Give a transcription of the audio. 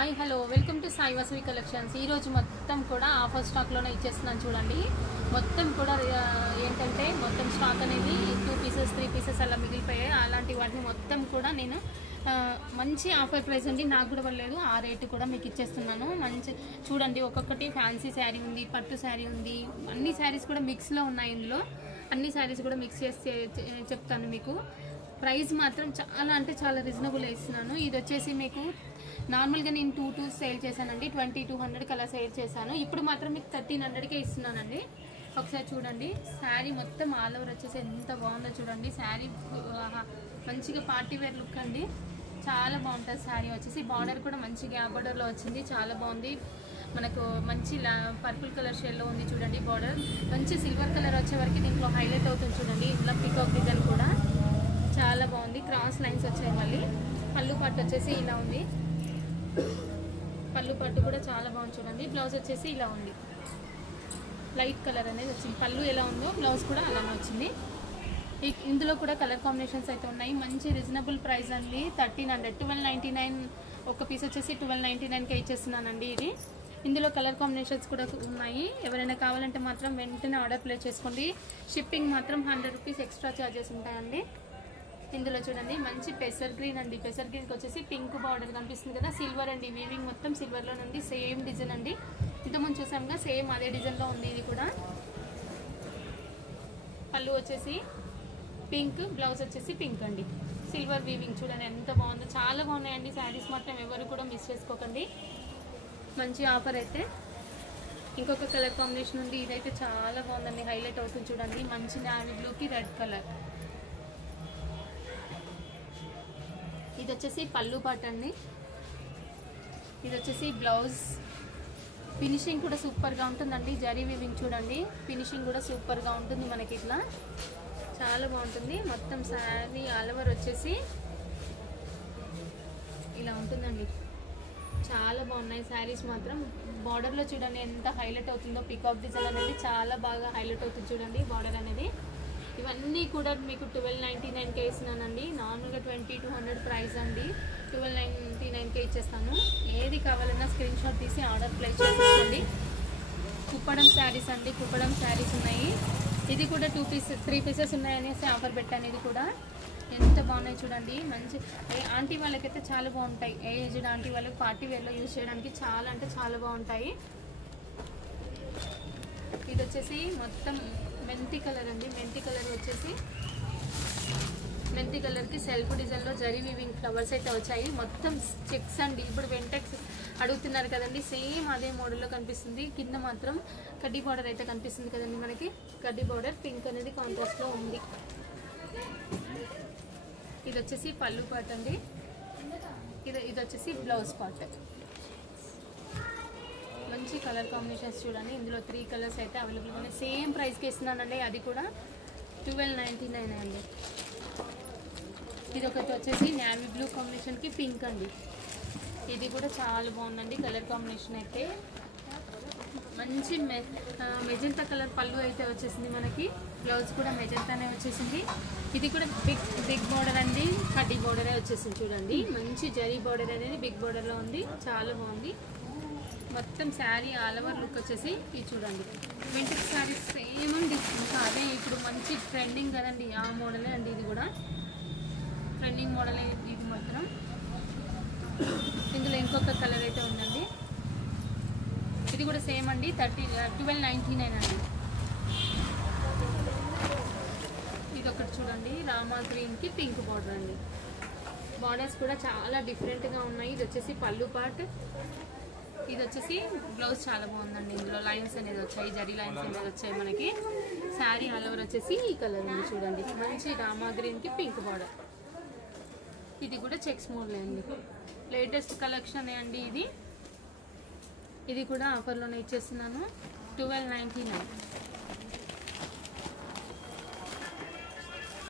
Hi hello welcome to Sai Vasavi collections. ఈరోజు మొత్తం కూడా ఆఫర్ స్టాక్లోనే ఇచ్చేస్తున్నాను చూడండి. మొత్తం కూడా ఏంటంటే మొత్తం స్టాక్ అనేది 2 పీసెస్ 3 పీసెస్ అలా మిగిలిపోయాయి. అలాంటి వాటిని మొత్తం కూడా నేను మంచి ఆఫర్ ప్రైస్ అండి, నాకు కూడా పడలేదు, ఆ రేటు కూడా మీకు ఇచ్చేస్తున్నాను. మంచి చూడండి, ఒక్కొక్కటి ఫ్యాన్సీ శారీ ఉంది, పట్టు శారీ ఉంది, అన్ని శారీస్ కూడా మిక్స్లో ఉన్నాయి. ఇందులో అన్ని శారీస్ కూడా మిక్స్ చేసి చెప్తాను మీకు. ప్రైస్ మాత్రం చాలా అంటే చాలా రీజనబుల్ ఇస్తున్నాను. ఇది వచ్చేసి మీకు నార్మల్గా నేను 2 సేల్ చేశానండి, 2200 అలా సేల్ చేశాను. ఇప్పుడు మాత్రం మీకు 1300కే ఇస్తున్నానండి. ఒకసారి చూడండి, శారీ మొత్తం ఆల్ ఓవర్ వచ్చేసి ఎంత బాగుందో చూడండి. శారీ మంచిగా పార్టీ వేర్ లుక్ అండి, చాలా బాగుంటుంది. శారీ వచ్చేసి బార్డర్ కూడా మంచి గ్యాప్ బార్డర్లో వచ్చింది, చాలా బాగుంది. మనకు మంచి పర్పుల్ కలర్ షేడ్లో ఉంది చూడండి. బార్డర్ మంచి సిల్వర్ కలర్ వచ్చే వరకు దీంట్లో హైలైట్ అవుతుంది చూడండి. ఇందులో పికాక్ డిజైన్ కూడా చాలా బాగుంది, క్రాస్ లైన్స్ వచ్చాయి. మళ్ళీ పళ్ళు పట్టు వచ్చేసి ఇలా ఉంది, పళ్ళు పట్టు కూడా చాలా బాగుంది చూడండి. బ్లౌజ్ వచ్చేసి ఇలా ఉంది, లైట్ కలర్ అనేది వచ్చింది. పళ్ళు ఎలా ఉందో బ్లౌజ్ కూడా అలానే వచ్చింది. ఇందులో కూడా కలర్ కాంబినేషన్స్ అయితే ఉన్నాయి. మంచి రీజనబుల్ ప్రైస్ అండి, 1300, 1299 ఒక పీస్ వచ్చేసి 1299కే ఇచ్చేస్తున్నానండి. ఇది ఇందులో కలర్ కాంబినేషన్స్ కూడా ఉన్నాయి. ఎవరైనా కావాలంటే మాత్రం వెంటనే ఆర్డర్ ప్లేస్ చేసుకోండి. షిప్పింగ్ మాత్రం 100 రూపీస్ ఎక్స్ట్రా ఛార్జెస్ ఉంటాయండి. ఇందులో చూడండి మంచి పెసర్ గ్రీన్ అండి, పెసర్ గ్రీన్కి వచ్చేసి పింక్ బార్డర్ కనిపిస్తుంది కదా, సిల్వర్ అండి, వీవింగ్ మొత్తం సిల్వర్లో నుండి సేమ్ డిజైన్ అండి. ఇంతకుముందు చూసాముగా సేమ్ అదే డిజైన్లో ఉంది ఇది కూడా. పళ్ళు వచ్చేసి పింక్, బ్లౌజ్ వచ్చేసి పింక్ అండి, సిల్వర్ వీవింగ్ చూడండి ఎంత బాగుందో. చాలా బాగున్నాయండి శారీస్, మాత్రం ఎవరు కూడా మిస్ చేసుకోకండి. మంచి ఆఫర్ అయితే. ఇంకొక కలర్ కాంబినేషన్ ఉంది, ఇదైతే చాలా బాగుందండి, హైలైట్ అవుతుంది చూడండి. మంచి నావీ బ్లూకి రెడ్ కలర్. ఇది వచ్చేసి పళ్ళు పాట అండి, ఇది వచ్చేసి బ్లౌజ్. ఫినిషింగ్ కూడా సూపర్గా ఉంటుందండి, జరీ వీవింగ్ చూడండి, ఫినిషింగ్ కూడా సూపర్గా ఉంటుంది మనకి, ఇట్లా చాలా బాగుంటుంది. మొత్తం శారీ ఆల్ ఓవర్ వచ్చేసి ఇలా ఉంటుందండి, చాలా బాగున్నాయి శారీస్ మాత్రం. బార్డర్లో చూడండి ఎంత హైలైట్ అవుతుందో, పికాక్ డిజైన్ అనేది చాలా బాగా హైలైట్ అవుతుంది చూడండి బార్డర్ అనేది. ఇవన్నీ కూడా మీకు 1299కే ఇస్తున్నానండి, నార్మల్గా 2200 ప్రైస్ అండి, 1299కే ఇచ్చేస్తాను. ఏది కావాలన్నా స్క్రీన్ షాట్ తీసి ఆర్డర్ ప్లేస్ చేసేసుకోండి. కుప్పడం శారీస్ అండి, కుప్పడం శారీస్ ఉన్నాయి. ఇది కూడా 2 పీసెస్ 3 పీసెస్ ఉన్నాయనేసి ఆఫర్ పెట్టాను. ఇది కూడా ఎంత బాగున్నాయి చూడండి. మంచి ఆంటీ వాళ్ళకైతే చాలా బాగుంటాయి, ఏజ్డ్ ఆంటీ వాళ్ళకి పార్టీ వేర్లో యూజ్ చేయడానికి చాలా అంటే చాలా బాగుంటాయి. ఇది వచ్చేసి మొత్తం మెంతి కలర్ అండి, మెంతి కలర్ వచ్చేసి మెంతి కలర్కి సెల్ఫ్ డిజైన్లో జరీ వీవింగ్ ఫ్లవర్స్ అయితే వచ్చాయి. మొత్తం చెక్స్ అండి, ఇప్పుడు వెంటెక్స్ అడుగుతున్నారు కదండి, సేమ్ అదే మోడల్లో కనిపిస్తుంది. కింద మాత్రం కడ్డీ బార్డర్ అయితే కనిపిస్తుంది కదండి మనకి, కడ్డీ బార్డర్ పింక్ అనేది కాంట్రాస్ట్లో ఉంది. ఇది వచ్చేసి పళ్ళు పార్ట్ అండి, ఇది వచ్చేసి బ్లౌజ్ పార్ట్. మంచి కలర్ కాంబినేషన్స్ చూడండి. ఇందులో 3 కలర్స్ అయితే అవైలబుల్గా ఉన్నాయి. సేమ్ ప్రైస్కి ఇస్తున్నానండి, అది కూడా 1299 అండి. ఇది ఒకటి వచ్చేసి నేవీ బ్లూ కాంబినేషన్కి పింక్ అండి, ఇది కూడా చాలా బాగుందండి కలర్ కాంబినేషన్ అయితే. మంచి మెజెంటా కలర్ పళ్ళు అయితే వచ్చేసింది మనకి, బ్లౌజ్ కూడా మెజెంటానే వచ్చేసింది. ఇది కూడా బిగ్ బార్డర్ అండి, కడ్డీ బార్డరే వచ్చేసింది చూడండి. మంచి జరీ బార్డర్ అనేది బిగ్ బార్డర్లో ఉంది, చాలా బాగుంది. మొత్తం శారీ ఆల్ ఓవర్ లుక్ వచ్చేసి ఇది చూడండి. వింటర్ శారీ సేమ్ అండి, ఇంకా అదే ఇప్పుడు మంచి ట్రెండింగ్ కదండి, ఆ మోడలే అండి. ఇది కూడా ట్రెండింగ్ మోడల్ ఇది మాత్రం. ఇందులో ఇంకొక కలర్ అయితే ఉందండి, ఇది కూడా సేమ్ అండి, 1299 అండి. ఇది ఒకటి చూడండి, రామా గ్రీన్కి పింక్ బార్డర్ అండి. బార్డర్స్ కూడా చాలా డిఫరెంట్గా ఉన్నాయి. ఇది వచ్చేసి పళ్ళు పార్ట్, ఇది వచ్చేసి బ్లౌజ్ చాలా బాగుందండి. ఇందులో లైన్స్ అనేది వచ్చాయి, జరీ లైన్స్ అనేది వచ్చాయి మనకి. శారీ ఆల్ ఓవర్ వచ్చేసి ఈ కలర్ ఉంది చూడండి, మంచి రామా గ్రీన్కి పింక్ బార్డర్. ఇది కూడా చెక్స్ మోడల్ అండి, లేటెస్ట్ కలెక్షన్ అండి ఇది కూడా ఆఫర్లోనే ఇచ్చేస్తున్నాను, 1299.